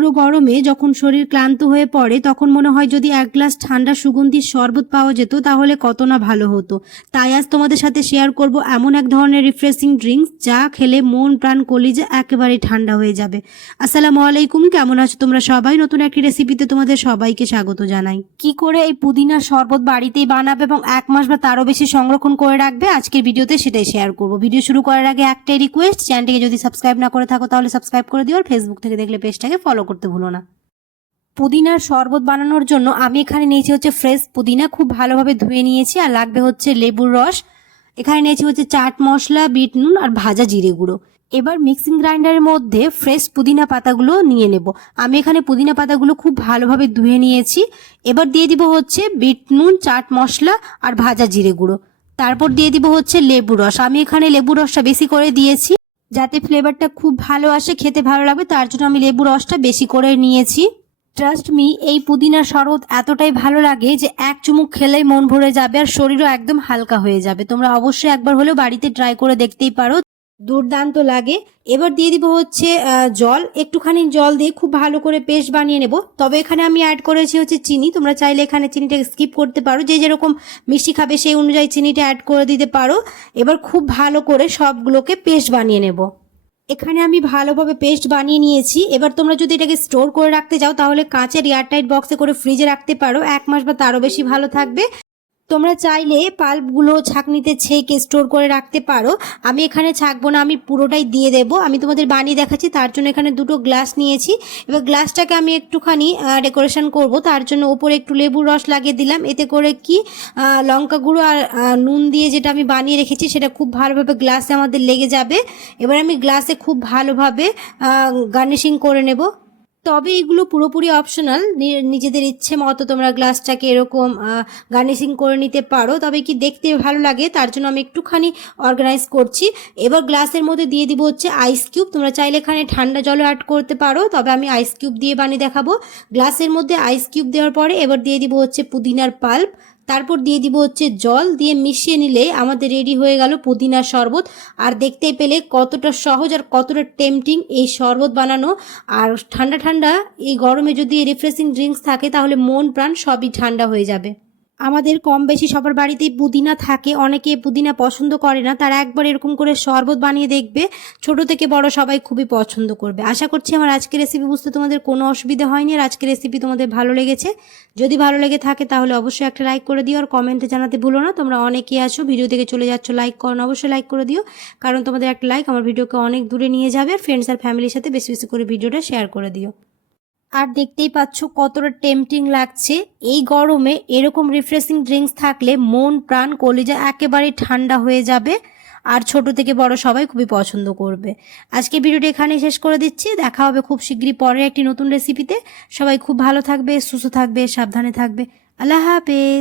তীব্র গরমে যখন শরীর ক্লান্ত হয়ে পড়ে, তখন মনে হয় যদি এক গ্লাস ঠান্ডা সুগন্ধির শরবত পাওয়া যেত, তাহলে কত না ভালো হতো। তাই আজ তোমাদের সাথে শেয়ার করব এমন এক ধরনের রিফ্রেশিং ড্রিঙ্কস যা খেলে মন, প্রাণ, কলিজা একেবারে ঠান্ডা হয়ে যাবে। আসসালামু আলাইকুম, কেমন আছো তোমরা সবাই? নতুন একটি রেসিপিতে তোমাদের সবাইকে স্বাগত জানাই। কি করে এই পুদিনার শরবত বাড়িতেই বানাবে এবং এক মাস বা তারও বেশি সংরক্ষণ করে রাখবে, আজকের ভিডিওতে সেটাই শেয়ার করব। ভিডিও শুরু করার আগে একটাই রিকোয়েস্ট চ্যানেলটিকে যদি সাবস্ক্রাইব না করে থাকো, তাহলে সাবস্ক্রাইব করে দিও আর ফেসবুক থেকে দেখলে পেজটাকে ফলো করতে ভুলো না। পুদিনার শরবত বানানোর জন্য আমি এখানে নিয়েছি হচ্ছে ফ্রেশ পুদিনা, খুব ভালোভাবে ধুয়ে নিয়েছি। আর লাগবে হচ্ছে লেবুর রস। এখানে নিয়েছি হচ্ছে চাট মশলা, বিট নুন আর ভাজা জিরে গুঁড়ো। এবার মিক্সিং গ্রাইন্ডারের মধ্যে ফ্রেশ পুদিনা পাতাগুলো নিয়ে নেব। আমি এখানে পুদিনা পাতাগুলো খুব ভালোভাবে ধুয়ে নিয়েছি। এবার দিয়ে দিব হচ্ছে বিট নুন, চাট মশলা আর ভাজা জিরে গুঁড়ো। তারপর দিয়ে দিব হচ্ছে লেবু রস। আমি এখানে লেবু রসটা বেশি করে দিয়েছি। যাতে ফ্লেভারটা খুব ভালো আসে, খেতে ভালো লাগবে, তার জন্য আমি লেবু রসটা বেশি করে নিয়েছি। ট্রাস্ট মি এই পুদিনা শরবত এতটাই ভালো লাগে যে এক চুমুক খেলেই মন ভরে যাবে আর শরীরও একদম হালকা হয়ে যাবে। তোমরা অবশ্যই একবার হলেও বাড়িতে ট্রাই করে দেখতেই পারো। দুর্দান্ত লাগে। এবার দিয়ে দিব হচ্ছে জল। একটুখানি জল দিয়ে খুব ভালো করে পেস্ট বানিয়ে নেব। তবে এখানে আমি অ্যাড করেছি হচ্ছে চিনি। তোমরা চাইলে এখানে চিনিটাকে স্কিপ করতে পারো। যে যেরকম মিষ্টি খাবে সেই অনুযায়ী চিনিটা অ্যাড করে দিতে পারো। এবার খুব ভালো করে সবগুলোকে পেস্ট বানিয়ে নেব। এখানে আমি ভালোভাবে পেস্ট বানিয়ে নিয়েছি। এবার তোমরা যদি এটাকে স্টোর করে রাখতে চাও, তাহলে কাঁচের এয়ারটাইট বক্সে করে ফ্রিজে রাখতে পারো। এক মাস বা তারও বেশি ভালো থাকবে। তোমরা চাইলে পাল্পগুলো ছাঁকনিতে ছেঁকে স্টোর করে রাখতে পারো। আমি এখানে ছাঁকবো না, আমি পুরোটাই দিয়ে দেবো। আমি তোমাদের বানিয়ে দেখাচ্ছি, তার জন্য এখানে দুটো গ্লাস নিয়েছি। এবার গ্লাসটাকে আমি একটুখানি ডেকোরেশন করব, তার জন্য ওপরে একটু লেবুর রস লাগিয়ে দিলাম। এতে করে কি লঙ্কা গুঁড়ো আর নুন দিয়ে যেটা আমি বানিয়ে রেখেছি, সেটা খুব ভালোভাবে গ্লাসে আমাদের লেগে যাবে। এবার আমি গ্লাসে খুব ভালোভাবে গার্নিশিং করে নেব। তবে এগুলো পুরোপুরি অপশনাল নিজেদের ইচ্ছে মতো তোমরা গ্লাসটাকে এরকম গার্নিশিং করে নিতে পারো। তবে কি দেখতে ভালো লাগে, তার জন্য আমি একটুখানি অর্গানাইজ করছি। এবার গ্লাসের মধ্যে দিয়ে দিব হচ্ছে আইস কিউব তোমরা চাইলে এখানে ঠান্ডা জলও অ্যাড করতে পারো, তবে আমি আইস কিউব দিয়ে বানিয়ে দেখাবো। গ্লাসের মধ্যে আইস কিউব দেওয়ার পরে এবার দিয়ে দিব হচ্ছে পুদিনার পাল্প তারপর দিয়ে দিব হচ্ছে জল, দিয়ে মিশিয়ে নিলে আমাদের রেডি হয়ে গেল পুদিনার শরবত। আর দেখতে পেলে কতটা সহজ আর কতটা টেম্পটিং এই শরবত বানানো। আর ঠান্ডা ঠান্ডা এই গরমে যদি রিফ্রেশিং ড্রিঙ্কস থাকে তাহলে মন প্রাণ সবই ঠান্ডা হয়ে যাবে। আমাদের কম বেশি সবার বাড়িতেই পুদিনা থাকে, অনেকে পুদিনা পছন্দ করে না, তারা একবার এরকম করে শরবত বানিয়ে দেখবে, ছোট থেকে বড় সবাই খুবই পছন্দ করবে। আশা করছি আমার আজকের রেসিপি বুঝতে তোমাদের কোনো অসুবিধা হয়নি, আর আজকের রেসিপি তোমাদের ভালো লেগেছে। যদি ভালো লেগে থাকে তাহলে অবশ্যই একটা লাইক করে দিও, আর কমেন্টে জানাতে ভুলো না, তোমরা অনেকেই আছো ভিডিও থেকে চলে যাচ্ছ লাইক করো না, অবশ্যই লাইক করে দিও, কারণ তোমাদের একটা লাইক আমার ভিডিওকে অনেক দূরে নিয়ে যাবে, আর ফ্রেন্ডস আর ফ্যামিলির সাথে বেশি বেশি করে ভিডিওটা শেয়ার করে দিও। আর দেখতেই পাচ্ছ কতটা টেম্পটিং লাগছে। এই গরমে এরকম রিফ্রেশিং ড্রিঙ্কস থাকলে মন, প্রাণ, কলিজা একেবারে ঠান্ডা হয়ে যাবে আর ছোট থেকে বড় সবাই খুবই পছন্দ করবে। আজকে ভিডিওটা এখানে শেষ করে দিচ্ছি। দেখা হবে খুব শীঘ্রই পরে একটি নতুন রেসিপিতে সবাই খুব ভালো থাকবে, সুস্থ থাকবে, সাবধানে থাকবে। আল্লাহ হাফেজ।